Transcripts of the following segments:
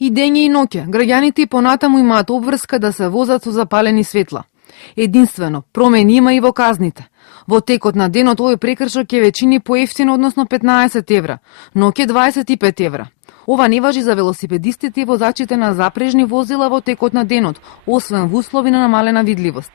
И дење и ноќе, граѓаните и понатаму имаат обврска да се возат со запалени светла. Единствено, промени има и во казните. Во текот на денот овој прекршок ќе веќе поевтино, односно 15 евра, ноќе 25 евра. Ова не важи за велосипедистите и возачите на запрежни возила во текот на денот, освен во услови на намалена видливост.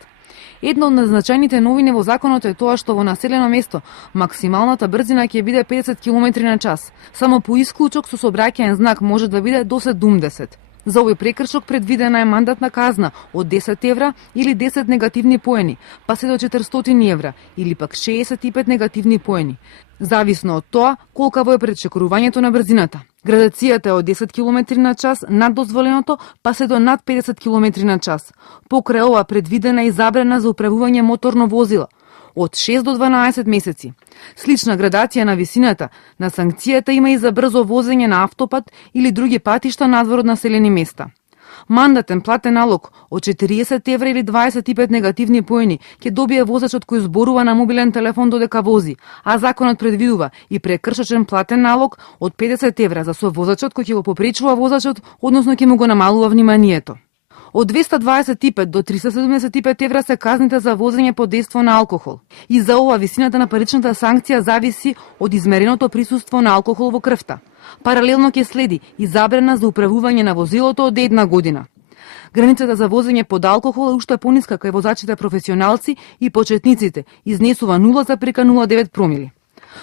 Едно од назначајните новини во законот е тоа што во населено место максималната брзина ќе биде 50 км на час. Само по исклучок со сообраќаен знак може да биде до 70. За овој прекршок предвидена е мандатна казна од 10 евра или 10 негативни поени, па се до 400 евра или пак 65 негативни поени, зависно од тоа колкаво е претшекорувањето на брзината. Градацијата е од 10 км на час над дозволеното, па се до над 50 км на час. Покрај ова предвидена и забрана за управување моторно возило од 6 до 12 месеци. Слична градација на висината на санкцијата има и за брзо возење на автопат или други патишта надвор од населени места. Мандатен платен налог од 40 евра или 25 негативни поени ќе добие возачот кој зборува на мобилен телефон додека вози, а законот предвидува и прекршочен платен налог од 50 евра за совозачот кој ќе го попречува возачот, односно ќе му го намалува вниманието. Од 225 до 375 евра се казните за возење под дејство на алкохол. И за ова висината на паричната санкција зависи од измереното присуство на алкохол во крвта. Паралелно ќе следи и забрана за управување на возилото од 1 година. Границата за возење под алкохол е уште пониска кај возачите професионалци и почетниците, изнесува 0,09 промили.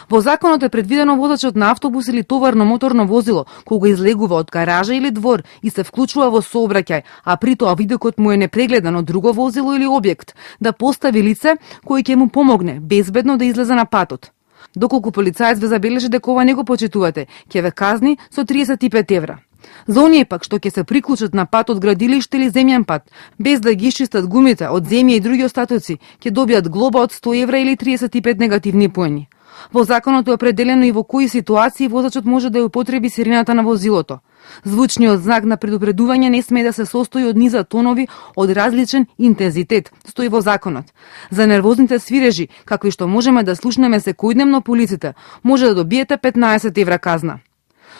Во законот е предвидено возачот на автобус или товарно моторно возило, кога излегува од гаража или двор и се вклучува во сообраќај, а при тоа видокот му е непрегледан од друго возило или објект, да постави лице кој ќе му помогне безбедно да излезе на патот. Доколку полицаец ве забележи дека ова не го почитувате, ќе ве казни со 35 евра. За оние пак што ќе се приклучат на пат од градилиште или земјен пат, без да ги исчистат гумите од земја и други остатоци, ќе добијат глоба од 100 евра или 35 негативни поени. Во законот е определено и во кои ситуации возачот може да ја употреби сирената на возилото. Звучниот знак на предупредување не смее да се состои од низа тонови од различен интензитет, стои во законот. За нервозните свирежи, какви што можеме да слушнеме секојдневно по улиците, може да добиете 15 евра казна.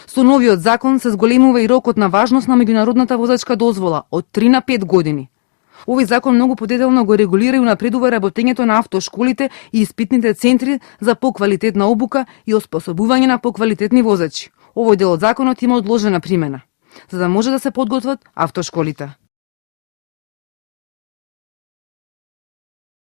Со новиот закон се зголемува и рокот на важност на меѓународната возачка дозвола од 3 на 5 години. Овој закон многу подетелно го регулира и унапредува работењето на автошколите и испитните центри за поквалитетна обука и оспособување на поквалитетни возачи. Овој дел од законот има одложена примена, за да може да се подготват автошколите.